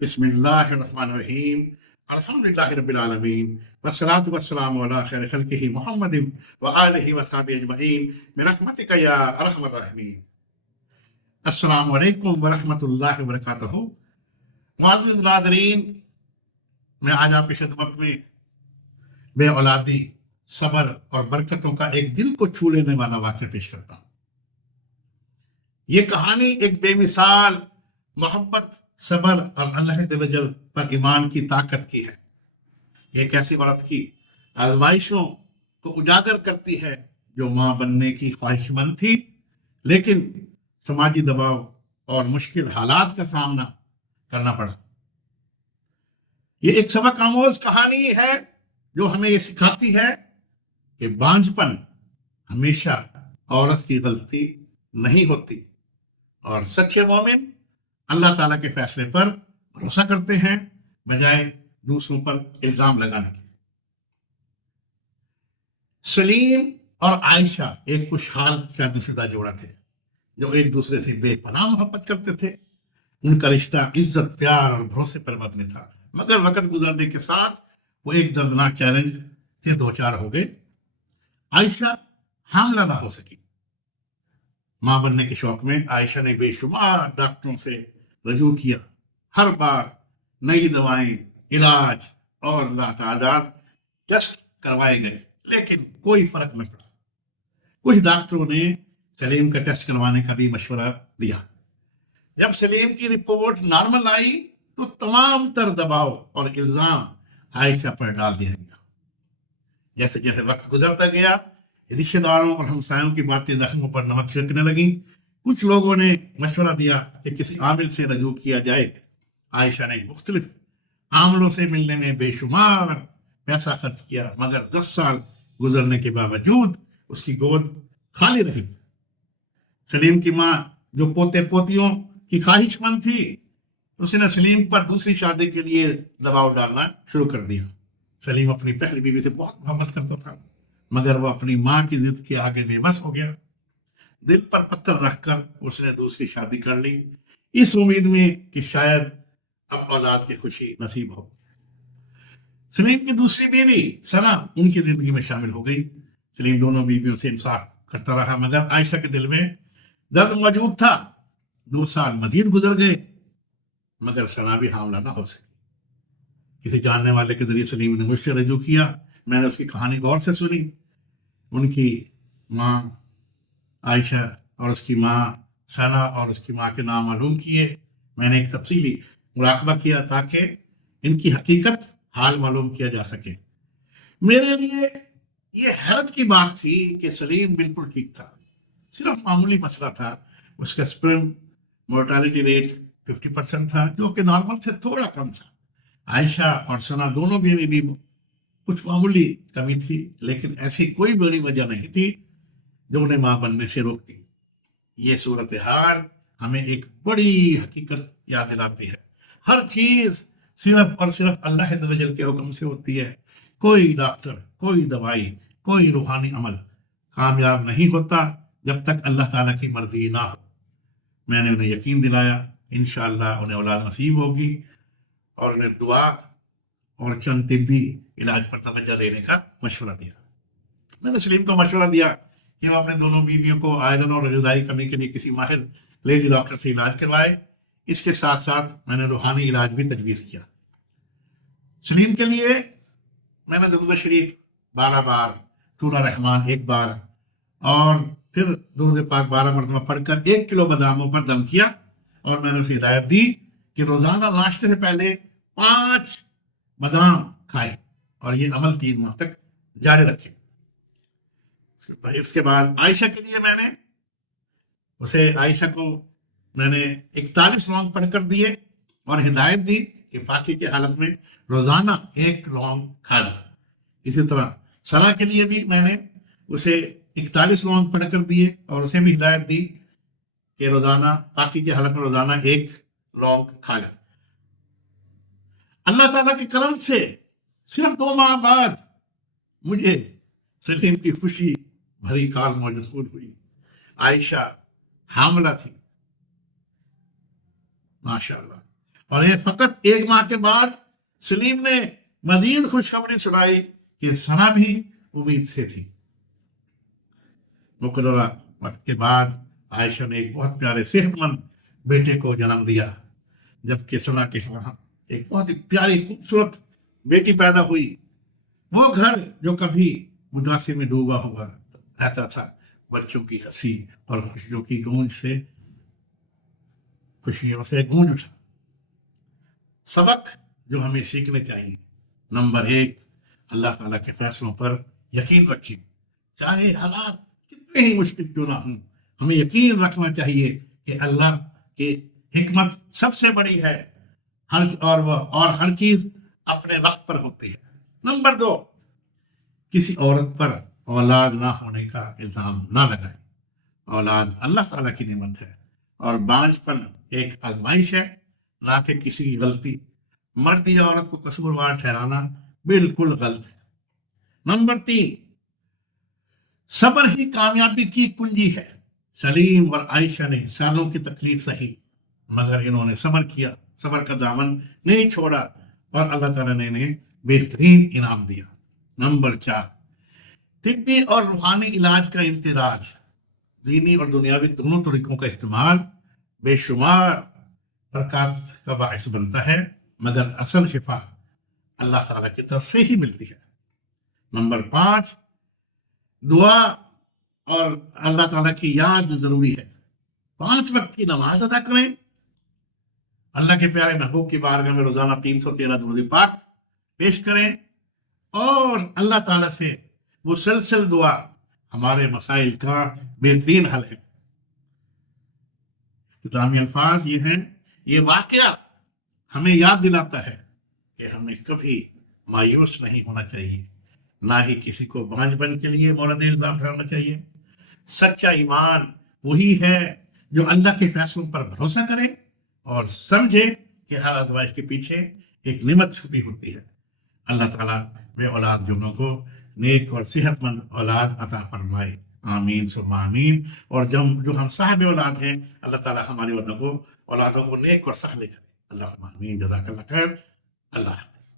बिस्मिल्लाहिर्रहमानिर्रहीम अल्हम्दुलिल्लाहि रब्बिल आलमीन वस्सलातु वस्सलामु अला खैरि खल्किही मुहम्मदिन व आलिहि व सहबिहि अजमईन बिरहमतिका या अरहमर राहिमीन। अस्सलामु अलैकुम व रहमतुल्लाहि व बरकातहू। मुअज़्ज़िज़ नाज़रीन, मैं आज आपकी खिदमत में बे औलादी, सब्र और बरकतों का एक दिल को छू लेने वाला वाक़या पेश करता हूँ। ये कहानी एक बेमिसाल मोहब्बत, सब्र और अल्लाह वजल पर ईमान की ताकत की है। एक ऐसी औरत की आजमाइशों को उजागर करती है जो माँ बनने की ख्वाहिशमंद थी, लेकिन समाजी दबाव और मुश्किल हालात का सामना करना पड़ा। ये एक सबक आमोज कहानी है जो हमें ये सिखाती है कि बांझपन हमेशा औरत की गलती नहीं होती और सच्चे मोमिन अल्लाह ताला के फैसले पर भरोसा करते हैं बजाय दूसरों पर इल्जाम लगाने के। सलीम और आयशा एक खुशहाल शादीशुदा जोड़ा थे जो एक दूसरे से बेपनाह मोहब्बत करते थे। उनका रिश्ता इज्जत, प्यार और भरोसे पर मबनी था, मगर वक्त गुजरने के साथ वो एक दर्दनाक चैलेंज से दो चार हो गए। आयशा हामला ना हो सकी। मां बनने के शौक में आयशा ने बेशुमार डॉक्टरों से रजू किया। हर बार नई दवाएं, इलाज और लातादाद टेस्ट करवाए गए, लेकिन कोई फर्क न पड़ा। कुछ डॉक्टरों ने सलीम का टेस्ट करवाने का भी मशवरा दिया। जब सलीम की रिपोर्ट नॉर्मल आई तो तमाम तर दबाव और इल्जाम आयशा पर डाल दिया गया। जैसे जैसे वक्त गुजरता गया, रिश्तेदारों और हमसायों की बातें जख्मों पर नमक छिड़कने लगी। कुछ लोगों ने मशवरा दिया कि किसी आमिल से रजू किया जाए। आयशा ने मुख्तलिफ आमलों से मिलने में बेशुमार पैसा खर्च किया, मगर 10 साल गुजरने के बावजूद उसकी गोद खाली रही। सलीम की माँ, जो पोते पोतियों की ख्वाहिशमंद थी, उसने सलीम पर दूसरी शादी के लिए दबाव डालना शुरू कर दिया। सलीम अपनी पहली बीवी से बहुत मोहब्बत करता था, मगर वो अपनी माँ की जिद के आगे बेबस हो गया। दिल पर पत्थर रखकर उसने दूसरी शादी कर ली, इस उम्मीद में कि शायद अब औलाद की खुशी नसीब हो। सलीम की दूसरी बीवी सना उनकी जिंदगी में शामिल हो गई। सलीम दोनों बीवियों से इंसाफ करता रहा, मगर आयशा के दिल में दर्द मौजूद था। 2 साल मजीद गुजर गए, मगर सना भी हामला ना हो सकी। किसी जानने वाले के जरिए सलीम ने मुझसे रजू किया। मैंने उसकी कहानी गौर से सुनी। उनकी माँ आयशा और उसकी माँ सना और उसकी माँ के नाम मालूम किए। मैंने एक तफसीली मुराकबा किया ताकि इनकी हकीकत हाल मालूम किया जा सके। मेरे लिए ये हैरत की बात थी कि सलीम बिल्कुल ठीक था। सिर्फ मामूली मसला था, उसका स्पर्म मोर्टालिटी रेट 50% था, जो कि नॉर्मल से थोड़ा कम था। आयशा और सना दोनों में भी कुछ मामूली कमी थी, लेकिन ऐसी कोई बड़ी वजह नहीं थी जो उन्हें मां बनने से रोकती। ये सूरत हाल हमें एक बड़ी हकीकत याद दिलाती है। हर चीज सिर्फ और सिर्फ अल्लाह वजल के हुक्म से होती है। कोई डॉक्टर, कोई दवाई, कोई रूहानी अमल कामयाब नहीं होता जब तक अल्लाह ताला की मर्जी ना हो। मैंने उन्हें यकीन दिलाया इंशाअल्लाह उन्हें औलाद नसीब होगी, और उन्हें दुआ और चंद तिब्बी इलाज पर तवज्जो देने का मशवरा दिया। मैंने सलीम को मशवरा दिया कि वो अपने दोनों बीवियों को आयरन और ग़िज़ाई कमी के लिए किसी माहिर लेडी डॉक्टर से इलाज करवाए। इसके साथ साथ मैंने रूहानी इलाज भी तजवीज़ किया। सलीम के लिए मैंने दुरूद शरीफ 12 बार, सूरह रहमान 1 बार और फिर दुरूद पाक 12 मरतबा पढ़कर 1 किलो बादामों पर दम किया, और मैंने उसे हिदायत दी कि रोजाना नाश्ते से पहले 5 बादाम खाए और ये अमल 3 माह तक जारी रखे। इसके बाद आयशा के लिए आयशा को मैंने 41 लौंग पढ़कर दिए और हिदायत दी कि पाकी की हालत में रोजाना 1 लौंग खाना। इसी तरह सना के लिए भी मैंने उसे 41 लौंग पढ़कर दिए और उसे भी हिदायत दी कि रोजाना पाकी की हालत में रोजाना 1 लौंग खाना। अल्लाह ताला के करम से सिर्फ 2 माह बाद मुझे सलीम की खुशी भरी काल मौजूद हुई। आयशा हामला थी, माशाअल्लाह। اور یہ فقط 1 ماہ کے بعد سلیم نے مزید خوشخبری سنائی کہ ثنا بھی امید سے تھی۔ مقررہ وقت کے بعد عائشہ نے ایک بہت پیارے صحت مند بیٹے کو جنم دیا، جبکہ ثنا کے وہاں ایک بہت ہی پیاری خوبصورت بیٹی پیدا ہوئی۔ وہ گھر جو کبھی اداسی میں ڈوبا ہوا رہتا تھا، بچوں کی ہنسی اور خوشیوں کی گونج سے خوشیوں سے گونج اٹھا۔ سبق جو ہمیں سیکھنے چاہیے: نمبر 1، اللہ تعالیٰ کے فیصلوں پر یقین رکھیں، چاہے حالات کتنے ہی مشکل کیوں نہ ہوں۔ ہمیں یقین رکھنا چاہیے کہ اللہ کی حکمت سب سے بڑی ہے، ہر چیز اپنے وقت پر ہوتی ہے۔ نمبر 2، کسی عورت پر اولاد نہ ہونے کا الزام نہ لگائیں۔ اولاد اللہ تعالیٰ کی نعمت ہے اور بانجھ پن ایک آزمائش ہے، نہ کہ کسی کی غلطی۔ مرد یا عورت کو قصوروار ٹھہرانا بالکل غلط ہے۔ نمبر 3، صبر ہی کامیابی کی کنجی ہے۔ سلیم اور عائشہ نے سالوں کی تکلیف سہی، مگر انہوں نے صبر کیا، صبر کا دامن نہیں چھوڑا، اور اللہ تعالیٰ نے انہیں بہترین انعام دیا۔ نمبر 4، طبی اور روحانی علاج کا اندراج، دینی اور دنیاوی دونوں طریقوں کا استعمال بے شمار برکات کا باعث بنتا ہے، مگر اصل شفا اللہ تعالیٰ کی طرف سے ہی ملتی ہے۔ نمبر 5، دعا اور اللہ تعالیٰ کی یاد ضروری ہے۔ 5 وقت کی نماز ادا کریں، اللہ کے پیارے محبوب کی بارگاہ میں روزانہ 313 درود پاک پیش کریں، اور اللہ تعالیٰ سے مسلسل دعا ہمارے مسائل کا بہترین حل ہے۔ اختتامی الفاظ یہ ہیں: یہ واقعہ ہمیں یاد دلاتا ہے کہ ہمیں کبھی مایوس نہیں ہونا چاہیے، نہ ہی کسی کو بانجھ بن کے لیے مورد الزام ٹھہرانا چاہیے۔ سچا ایمان وہی ہے جو اللہ کے فیصلوں پر بھروسہ کرے اور سمجھے کہ ہر آزمائش کے پیچھے ایک نعمت چھپی ہوتی ہے۔ اللہ تعالیٰ بے اولاد جنوں کو نیک اور صحت مند اولاد عطا فرمائے، آمین ثم آمین۔ اور جو ہم صاحب اولاد ہیں، اللہ تعالیٰ ہماری اولادوں کو نیک اور صالح کرے، اللہ آمین۔ جزاک اللہ خیر، اللہ حافظ۔